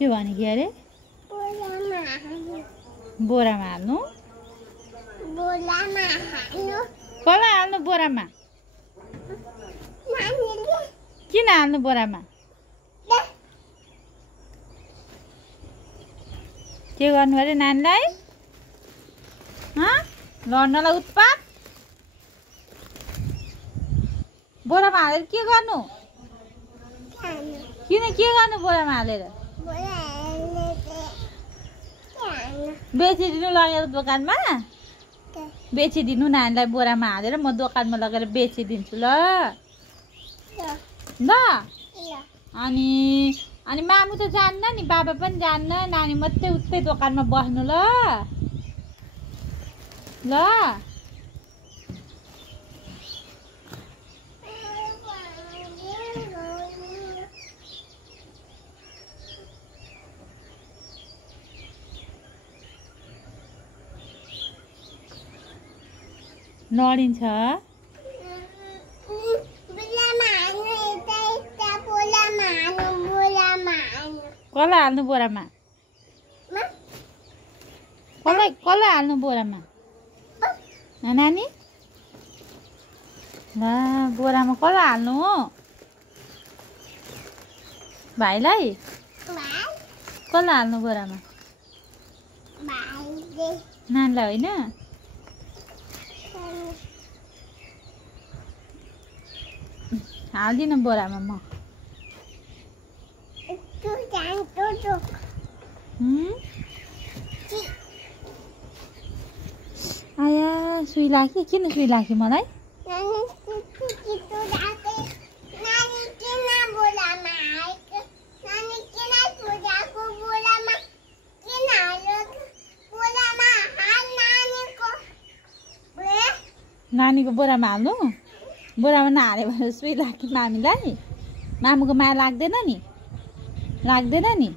के भने के अरे बोरामा हाल्नु कसलाई हाल्नु बोरामा किन हाल्नु बोरामा के गर्नु अरे नानीलाई लड्नलाई उत्पात बोरामा हालेर के गर्नु किन के गर्नु बोरामा हालेर बेचिदिनु लगेर दोकानमा बेचिदिनु नानीलाई बोरामा हालेर म दोकानमा लगेर बेचिदिन्छु ल ल अनि मामु त जान्न नि बाबा पनि जान्न नानी मात्रै उतै दोकानमा बस्नु ल ल लडिन्छ कसलाई हाल्नु बोरामा कसलाई हाल्नु बोरामा नानी ल बोरामा कसलाई हाल्नु हो भाइलाई कसलाई हाल्नु बोरामा नानीलाई होइन हाल्दिनँ बोरामा म आया सुई लाग्यो किन सुई लाग्यो मलाई नानीको बोरामा हाल्नु बोरामा नहाल्यो भने सुई लाग्यो मामीलाई मामुको माया लाग्दैन नि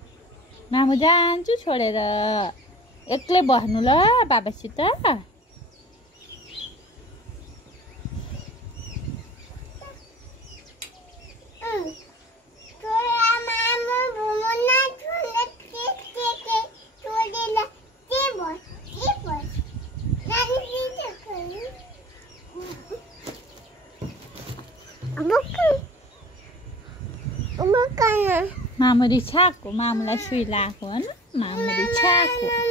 मामु जान्छु छोडेर एक्लै बस्नु ल बाबासित मामु रिसाएको मामुलाई सुई लगाएको होइन मामु रिसाएको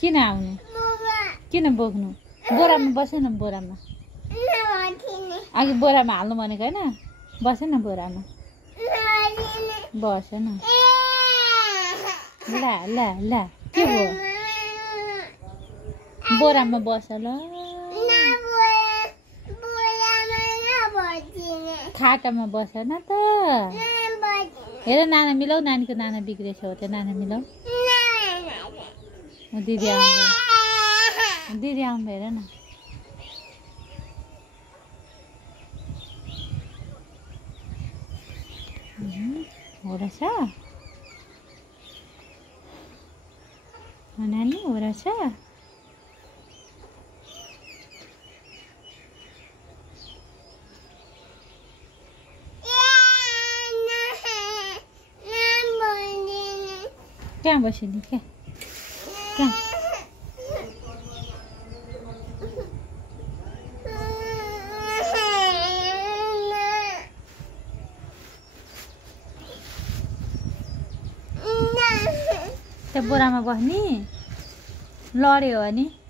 किन आउनु किन बोक्नु बोरामा बसेन बोरामा अघि बोरामा हाल्नु भनेको होइन बसेन बोरामा बसेन ल ल ल के भयो बोरामा बस ल खाटामा बसेन त हेर नाना मिलाऊ नानीको नाना बिग्रेछ हो त्यो नाना मिलाऊ दिदी आउनु हेर न हो रहेछ नानी हो रहेछ कहाँ बसिदिनु क्या कहाँ त्यो बोरामा बस्ने लड्यो भने